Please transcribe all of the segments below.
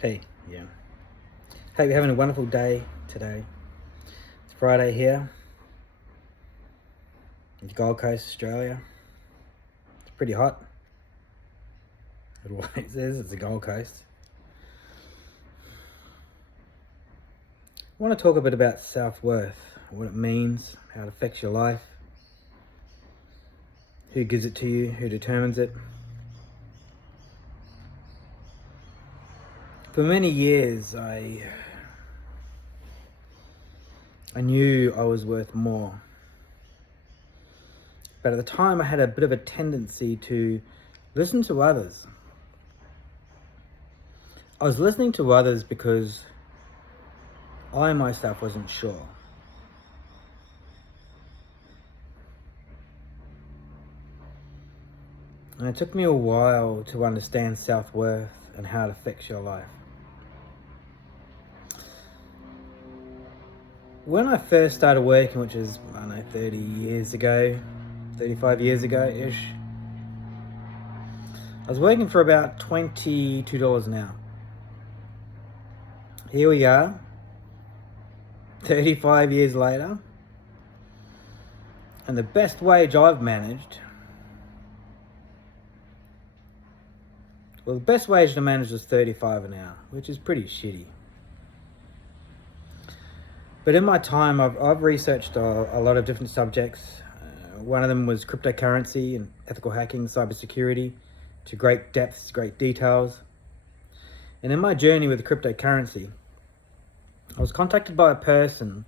Hey, yeah. Hope you're having a wonderful day today. It's Friday here in the Gold Coast, Australia. It's pretty hot. It always is. It's the Gold Coast. I want to talk a bit about self-worth, what it means, how it affects your life, who gives it to you, who determines it. For many years, I knew I was worth more. But at the time, I had a bit of a tendency to listen to others. I was listening to others because I myself wasn't sure. And it took me a while to understand self-worth and how it affects your life. When I first started working, which is, 30 years ago, 35 years ago-ish, I was working for about $22 an hour. Here we are, 35 years later, and the best wage I've managed, the best wage to manage was $35 an hour, which is pretty shitty. But in my time, I've researched a lot of different subjects. One of them was cryptocurrency and ethical hacking, cybersecurity, to great depths, great details. And in my journey with cryptocurrency, I was contacted by a person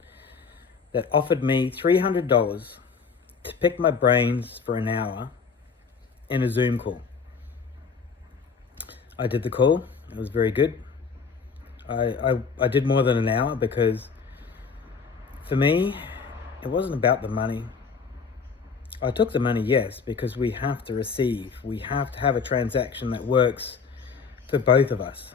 that offered me $300 to pick my brains for an hour in a Zoom call. I did the call. It was very good. I did more than an hour because for me, it wasn't about the money. I took the money, yes, because we have to receive. We have to have a transaction that works for both of us.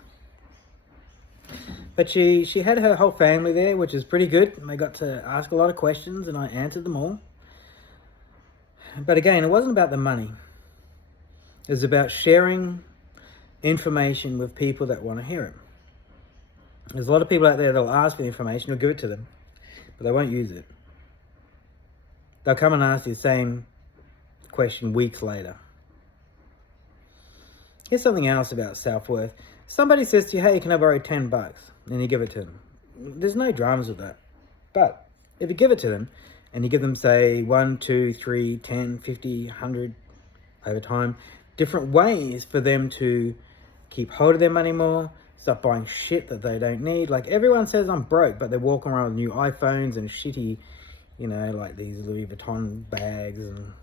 But she had her whole family there, which is pretty good. They got to ask a lot of questions and I answered them all. But again, it wasn't about the money. It was about sharing information with people that want to hear it. There's a lot of people out there that'll ask for the information, you'll give it to them, but they won't use it. They'll come and ask you the same question weeks later. Here's something else about self-worth. Somebody says to you, hey, can I borrow $10? And you give it to them. There's no dramas with that. But if you give it to them and you give them, say, 1, 2, 3, 10, 50, 100 over time, different ways for them to keep hold of their money more, stop buying shit that they don't need. Like everyone says I'm broke, but they're walking around with new iPhones and shitty, like these Louis Vuitton bags and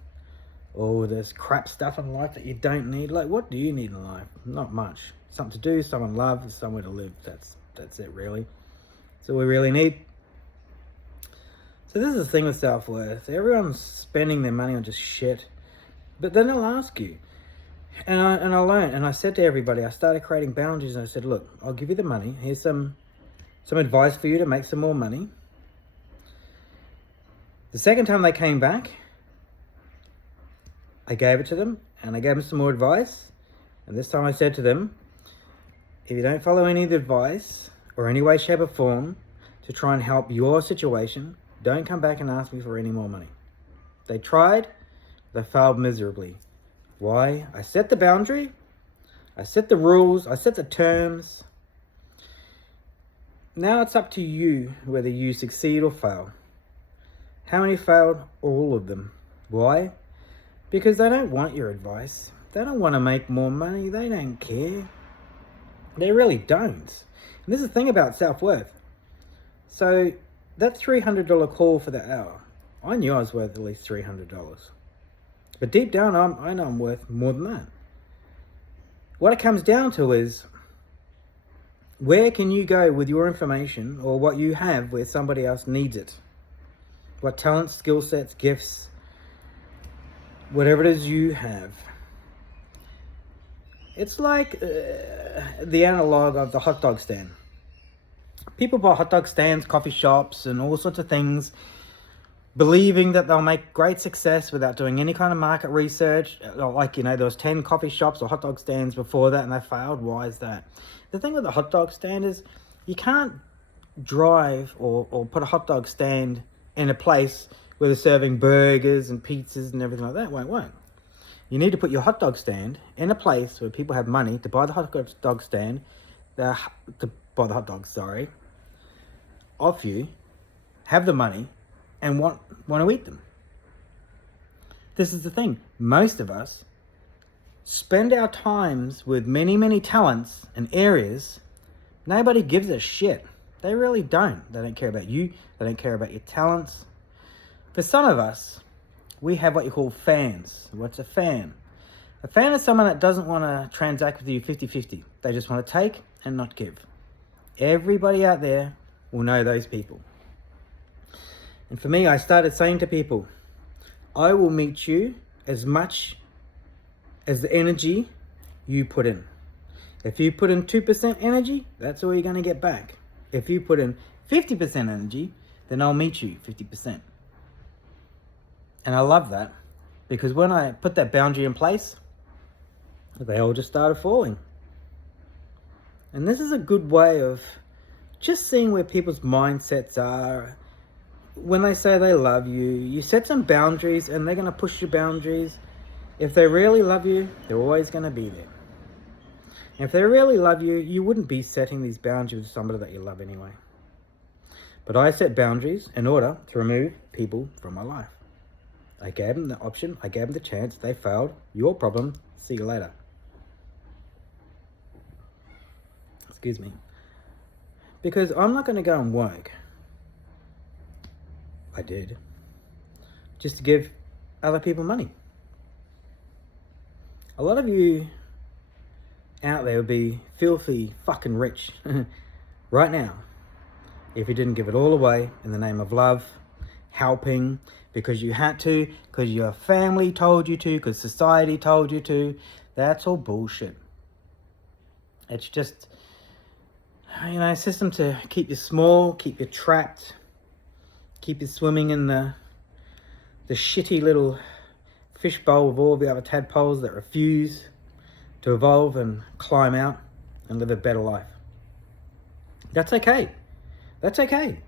all this crap stuff in life that you don't need. Like, what do you need in life? Not much. Something to do, someone love, somewhere to live. That's it, really. That's all we really need. So this is the thing with self-worth. Everyone's spending their money on just shit, but then they'll ask you. And I learned, and I said to everybody, I started creating boundaries, and I said, look, I'll give you the money. Here's some advice for you to make some more money. The second time they came back, I gave it to them, and I gave them some more advice. And this time I said to them, if you don't follow any of the advice, or any way, shape, or form, to try and help your situation, don't come back and ask me for any more money. They tried, they failed miserably. Why? I set the boundary, I set the rules, I set the terms. Now it's up to you whether you succeed or fail. How many failed? All of them. Why? Because they don't want your advice. They don't want to make more money. They don't care. They really don't. And this is the thing about self-worth. So that $300 call for the hour, I knew I was worth at least $300. But deep down, I know I'm worth more than that. What it comes down to is, where can you go with your information or what you have where somebody else needs it? What talents, skill sets, gifts, whatever it is you have. It's like the analog of the hot dog stand. People buy hot dog stands, coffee shops, and all sorts of things believing that they'll make great success without doing any kind of market research. Like, there was 10 coffee shops or hot dog stands before that and they failed. Why is that? The thing with the hot dog stand is you can't drive or put a hot dog stand in a place where they're serving burgers and pizzas and everything like that. Won't. You need to put your hot dog stand in a place where people have money to buy the hot dog stand, to buy the hot dogs, off you, have the money, and want to eat them. This is the thing. Most of us spend our times with many, many talents and areas. Nobody gives a shit. They really don't. They don't care about you. They don't care about your talents. For some of us, we have what you call fans. What's a fan? A fan is someone that doesn't want to transact with you 50-50. They just want to take and not give. Everybody out there will know those people. And for me, I started saying to people, I will meet you as much as the energy you put in. If you put in 2% energy, that's all you're going to get back. If you put in 50% energy, then I'll meet you 50%. And I love that, because when I put that boundary in place, they all just started falling. And this is a good way of just seeing where people's mindsets are. When they say they love you, you set some boundaries and they're going to push your boundaries. If they really love you, they're always going to be there. And if they really love you, you wouldn't be setting these boundaries with somebody that you love anyway. But I set boundaries in order to remove people from my life. I gave them the option. I gave them the chance. They failed. Your problem. See you later. Excuse me. Because I'm not going to go and work. I did. Just to give other people money. A lot of you out there would be filthy fucking rich right now if you didn't give it all away in the name of love, helping, because you had to, because your family told you to, because society told you to. That's all bullshit. It's just, a system to keep you small, keep you trapped, keep you swimming in the shitty little fishbowl with all the other tadpoles that refuse to evolve and climb out and live a better life. That's okay. That's okay.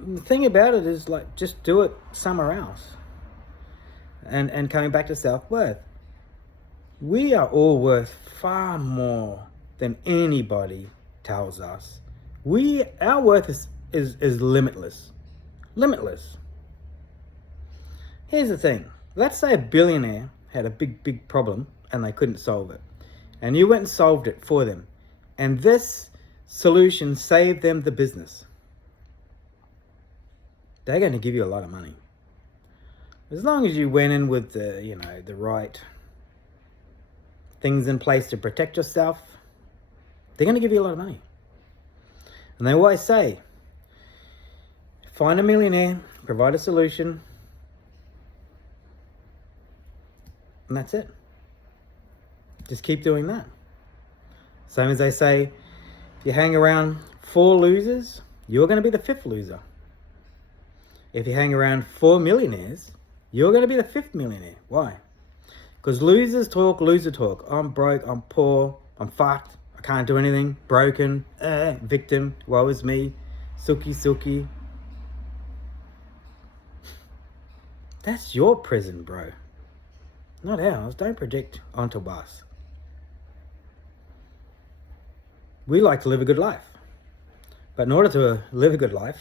The thing about it is, just do it somewhere else. And coming back to self-worth, we are all worth far more than anybody tells us. Our worth is limitless. Limitless. Here's the thing. Let's say a billionaire had a big problem and they couldn't solve it. And you went and solved it for them. And this solution saved them the business. They're going to give you a lot of money. As long as you went in with the right things in place to protect yourself, they're going to give you a lot of money. And they always say, find a millionaire, provide a solution, and that's it. Just keep doing that. Same as they say, if you hang around 4 losers, you're going to be the 5th loser. If you hang around 4 millionaires, you're going to be the 5th millionaire. Why? Because losers talk loser talk. I'm broke, I'm poor, I'm fucked, I can't do anything, broken, victim, woe is me, suki. That's your prison, bro. Not ours. Don't project onto us. We like to live a good life. But in order to live a good life,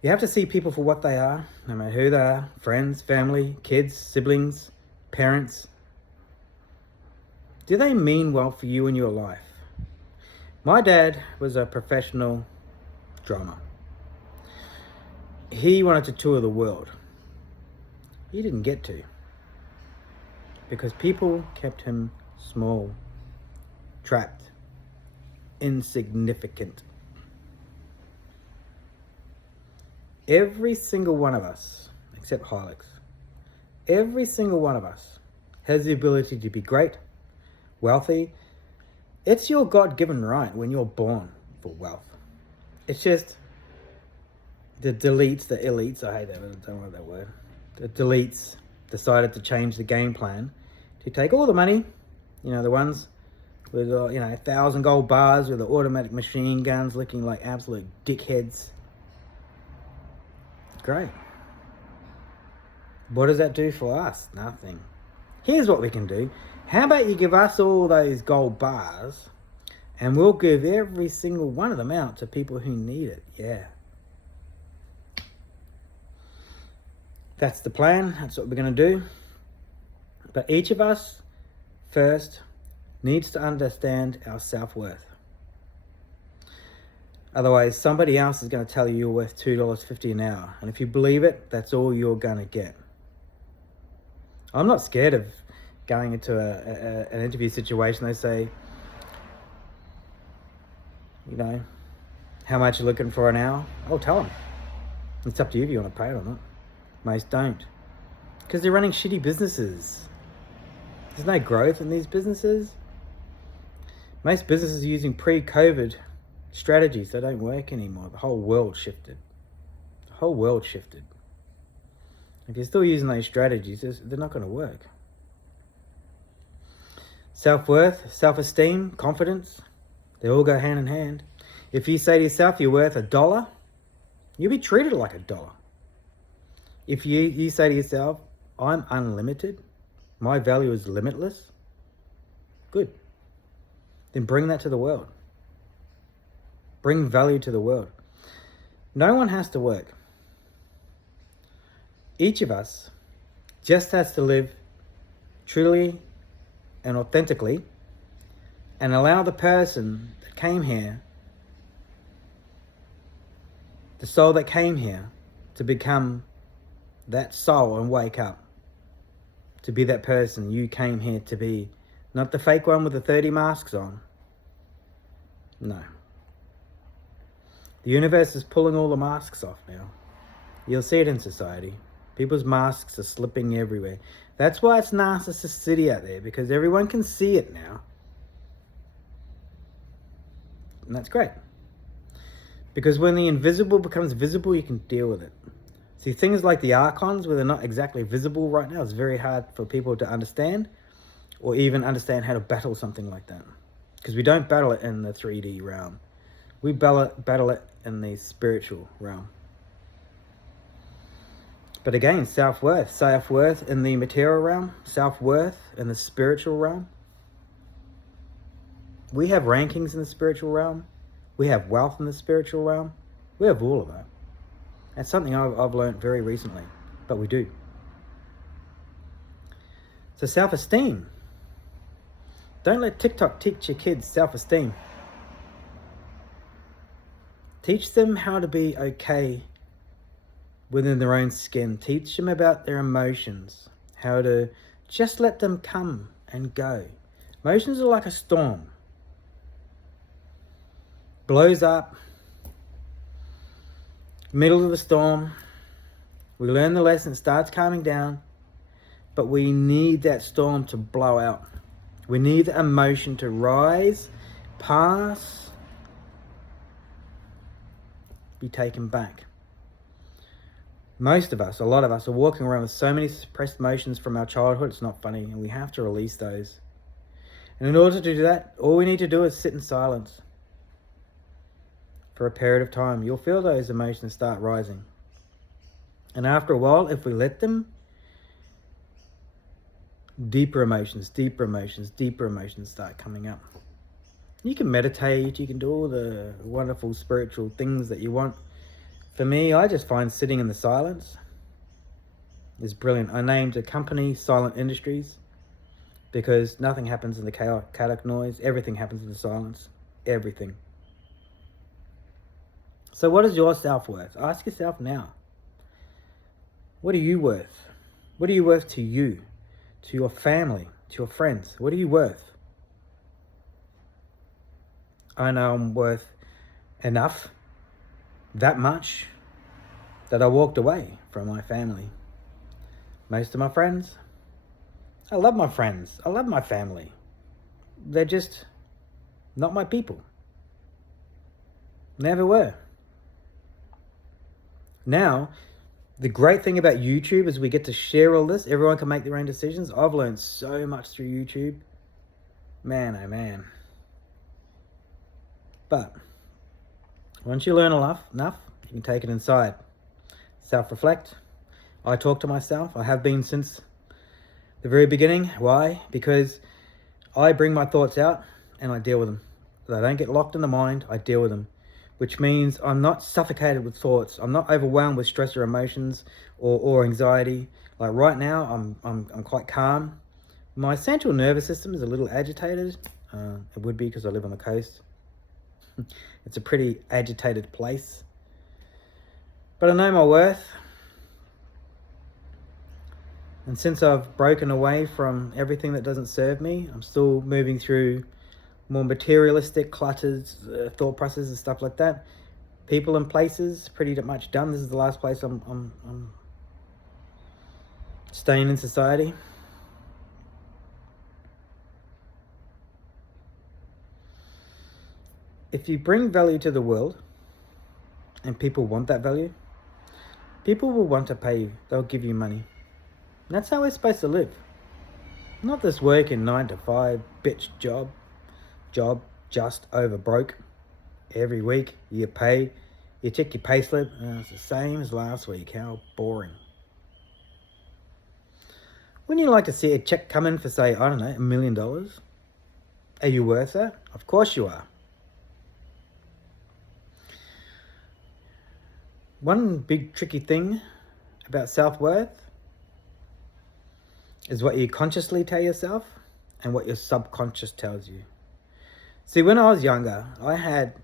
you have to see people for what they are, no matter who they are, friends, family, kids, siblings, parents. Do they mean well for you in your life? My dad was a professional drummer. He wanted to tour the world. He didn't get to, because people kept him small, trapped, insignificant. Every single one of us, except Hilux, every single one of us has the ability to be great, wealthy. It's your God-given right when you're born for wealth. It's just the elites, I hate that, I don't like that word. The deletes decided to change the game plan to take all the money, the ones with 1,000 gold bars with the automatic machine guns looking like absolute dickheads. Great. What does that do for us? Nothing. Here's what we can do. How about you give us all those gold bars and we'll give every single one of them out to people who need it. Yeah. That's the plan. That's what we're going to do. But each of us first needs to understand our self-worth. Otherwise, somebody else is going to tell you you're worth $2.50 an hour. And if you believe it, that's all you're going to get. I'm not scared of going into an interview situation. They say, how much you're looking for an hour? I'll tell them. It's up to you if you want to pay it or not. Most don't. Because they're running shitty businesses. There's no growth in these businesses. Most businesses are using pre-COVID strategies that don't work anymore. The whole world shifted. If you're still using those strategies, they're not going to work. Self-worth, self-esteem, confidence, they all go hand in hand. If you say to yourself you're worth $1, you'll be treated like $1. If you say to yourself, I'm unlimited, my value is limitless, good. Then bring that to the world. Bring value to the world. No one has to work. Each of us just has to live truly and authentically and allow the person that came here, the soul that came here, to become that soul and wake up. To be that person you came here to be. Not the fake one with the 30 masks on. No. The universe is pulling all the masks off now. You'll see it in society. People's masks are slipping everywhere. That's why it's narcissist city out there, because everyone can see it now. And that's great. Because when the invisible becomes visible, you can deal with it. See, things like the archons, where they're not exactly visible right now, it's very hard for people to understand or even understand how to battle something like that. Because we don't battle it in the 3D realm. We battle it in the spiritual realm. But again, self-worth. Self-worth in the material realm. Self-worth in the spiritual realm. We have rankings in the spiritual realm. We have wealth in the spiritual realm. We have all of that. That's something I've learned very recently, but we do. So self-esteem. Don't let TikTok teach your kids self-esteem. Teach them how to be okay within their own skin. Teach them about their emotions, how to just let them come and go. Emotions are like a storm. Blows up, middle of the storm, we learn the lesson, starts calming down, but we need that storm to blow out. We need the emotion to rise, pass, be taken back. Most of us, a lot of us, are walking around with so many suppressed emotions from our childhood, it's not funny, and we have to release those. And in order to do that, all we need to do is sit in silence for a period of time. You'll feel those emotions start rising. And after a while, if we let them, deeper emotions start coming up. You can meditate, you can do all the wonderful spiritual things that you want. For me, I just find sitting in the silence is brilliant. I named a company Silent Industries because nothing happens in the chaotic noise. Everything happens in the silence. Everything. So what is your self-worth? Ask yourself now. What are you worth? What are you worth to you, to your family, to your friends? What are you worth? I know I'm worth enough, that much, that I walked away from my family. Most of my friends, I love my friends. I love my family. They're just not my people. Never were. Now, the great thing about YouTube is we get to share all this. Everyone can make their own decisions. I've learned so much through YouTube. Man, oh man. But once you learn enough, you can take it inside. Self-reflect. I talk to myself. I have been since the very beginning. Why? Because I bring my thoughts out and I deal with them. They don't get locked in the mind. I deal with them, which means I'm not suffocated with thoughts. I'm not overwhelmed with stress or emotions or anxiety. Like right now, I'm quite calm. My central nervous system is a little agitated. It would be because I live on the coast. It's a pretty agitated place. But I know my worth. And since I've broken away from everything that doesn't serve me, I'm still moving through more materialistic, cluttered thought processes and stuff like that. People and places, pretty much done. This is the last place I'm staying in society. If you bring value to the world and people want that value, people will want to pay you. They'll give you money. And that's how we're supposed to live. Not this working 9 to 5 bitch job just over broke. Every week you pay, you check your pay slip, and it's the same as last week. How boring. Wouldn't you like to see a check come in for, say, I don't know, $1 million? Are you worth that? Of course you are. One big tricky thing about self-worth is what you consciously tell yourself and what your subconscious tells you. See, when I was younger, I had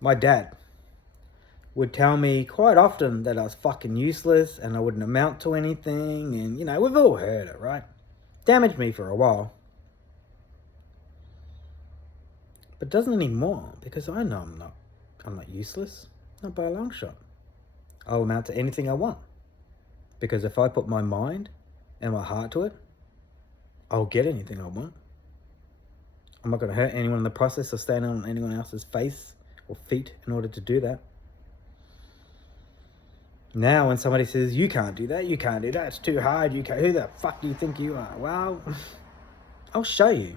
my dad would tell me quite often that I was fucking useless and I wouldn't amount to anything, and you know, we've all heard it, right? Damaged me for a while. But doesn't anymore, because I know I'm not useless, not by a long shot. I'll amount to anything I want. Because if I put my mind and my heart to it, I'll get anything I want. I'm not going to hurt anyone in the process or stand on anyone else's face or feet in order to do that. Now when somebody says, you can't do that, it's too hard, who the fuck do you think you are? Well, I'll show you.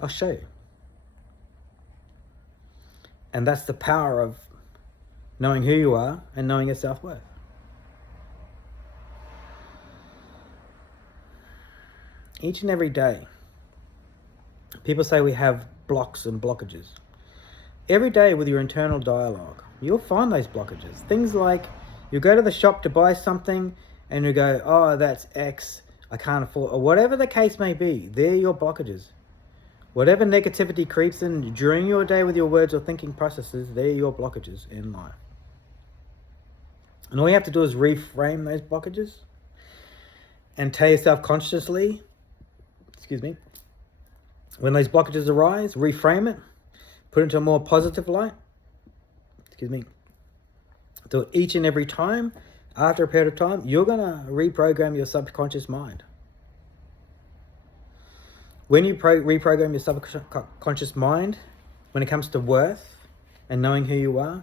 I'll show you. And that's the power of knowing who you are and knowing your self-worth. Each and every day, people say we have blocks and blockages. Every day with your internal dialogue, you'll find those blockages. Things like you go to the shop to buy something and you go, oh, that's X, I can't afford, or whatever the case may be, they're your blockages. Whatever negativity creeps in during your day with your words or thinking processes, they're your blockages in life. And all you have to do is reframe those blockages and tell yourself consciously, when those blockages arise, reframe it, put it into a more positive light, do it each and every time. After a period of time, you're going to reprogram your subconscious mind. When you reprogram your subconscious mind, when it comes to worth and knowing who you are,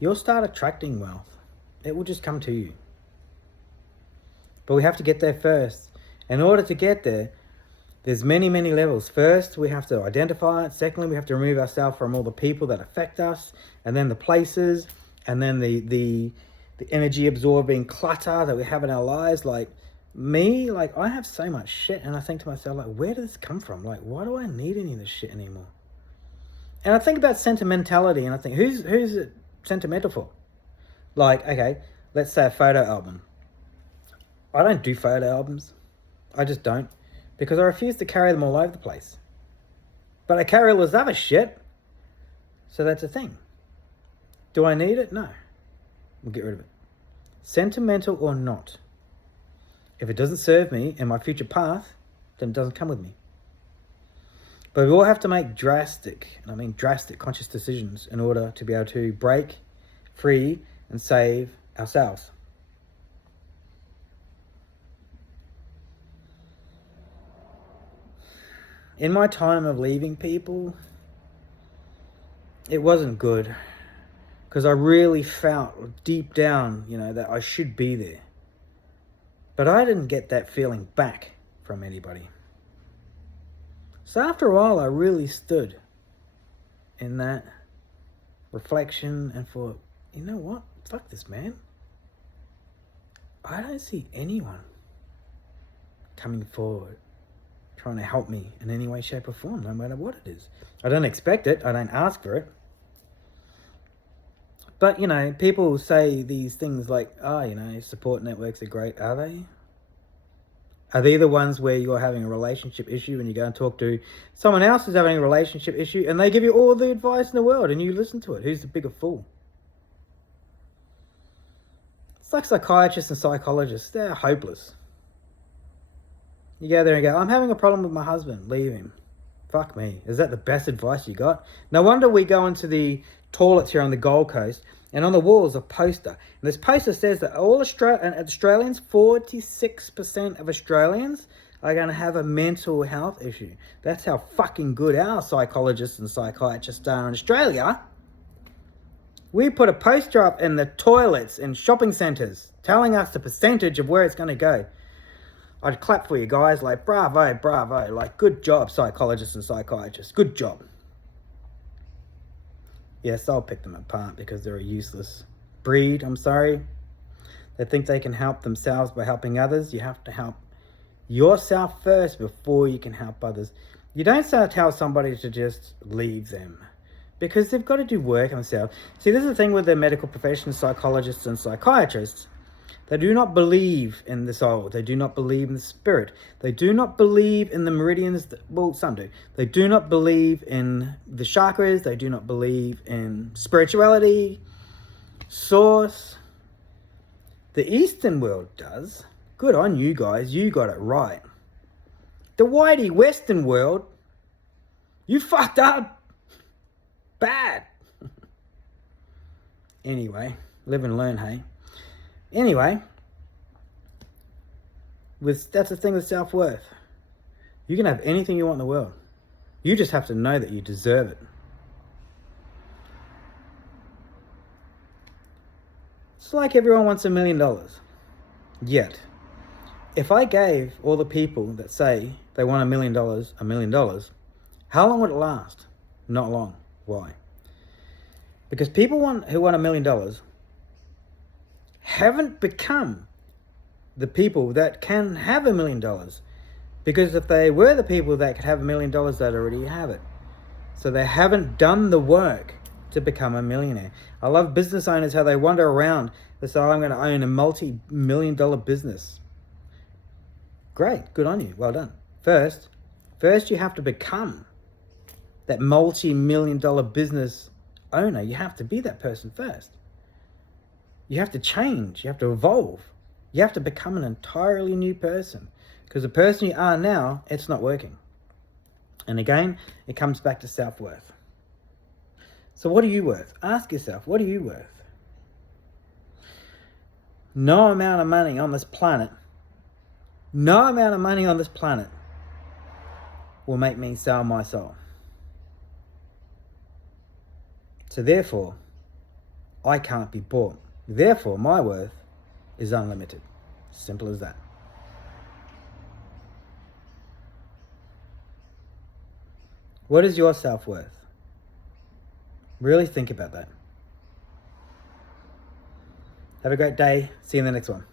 you'll start attracting wealth. It will just come to you. But we have to get there first. In order to get there, there's many, many levels. First, we have to identify it. Secondly, we have to remove ourselves from all the people that affect us, and then the places, and then the energy absorbing clutter that we have in our lives. Like me, like I have so much shit, and I think to myself, like, where does this come from? Like, why do I need any of this shit anymore? And I think about sentimentality, and I think, who's it sentimental for? Like, okay, let's say a photo album. I don't do photo albums. I just don't. Because I refuse to carry them all over the place. But I carry all this other shit. So that's a thing. Do I need it? No. We'll get rid of it. Sentimental or not. If it doesn't serve me in my future path, then it doesn't come with me. But we all have to make drastic conscious decisions in order to be able to break free and save ourselves. In my time of leaving people, it wasn't good. Because I really felt deep down, that I should be there. But I didn't get that feeling back from anybody. So after a while, I really stood in that reflection and thought, you know what? Fuck this, man. I don't see anyone coming forward trying to help me in any way, shape or form, no matter what it is. I don't expect it. I don't ask for it. But, people say these things like, support networks are great. Are they? Are they the ones where you're having a relationship issue and you go and talk to someone else who's having a relationship issue and they give you all the advice in the world and you listen to it? Who's the bigger fool? It's like psychiatrists and psychologists. They're hopeless. You go there and go, I'm having a problem with my husband. Leave him. Fuck me. Is that the best advice you got? No wonder we go into the toilets here on the Gold Coast and on the walls a poster. And this poster says that all Australians, 46% of Australians are going to have a mental health issue. That's how fucking good our psychologists and psychiatrists are in Australia. We put a poster up in the toilets in shopping centres telling us the percentage of where it's going to go. I'd clap for you guys, like, bravo, bravo, like, good job, psychologists and psychiatrists, good job. Yes, I'll pick them apart because they're a useless breed, I'm sorry. They think they can help themselves by helping others. You have to help yourself first before you can help others. You don't tell somebody to just leave them because they've got to do work on themselves. See, this is the thing with the medical profession, psychologists and psychiatrists. They do not believe in the soul. They do not believe in the spirit. They do not believe in the meridians. Well, some do. They do not believe in the chakras. They do not believe in spirituality, source. The Eastern world does. Good on you guys. You got it right. The whitey Western world, you fucked up. Bad. Anyway, live and learn, hey? Anyway, that's the thing with self-worth. You can have anything you want in the world. You just have to know that you deserve it. It's like everyone wants $1 million. Yet, if I gave all the people that say they want $1 million, $1 million, how long would it last? Not long. Why? Because people who want $1 million haven't become the people that can have $1 million. Because if they were the people that could have $1 million, they'd already have it. So they haven't done the work to become a millionaire. I love business owners, how they wander around. They say, I'm going to own a multi-million-dollar business. Great, good on you, well done. First you have to become that multi-million-dollar business owner. You have to be that person first. You have to change. You have to evolve. You have to become an entirely new person. Because the person you are now, it's not working. And again, it comes back to self-worth. So what are you worth? Ask yourself, what are you worth? No amount of money on this planet will make me sell my soul. So therefore, I can't be bought. Therefore, my worth is unlimited. Simple as that. What is your self-worth? Really think about that. Have a great day. See you in the next one.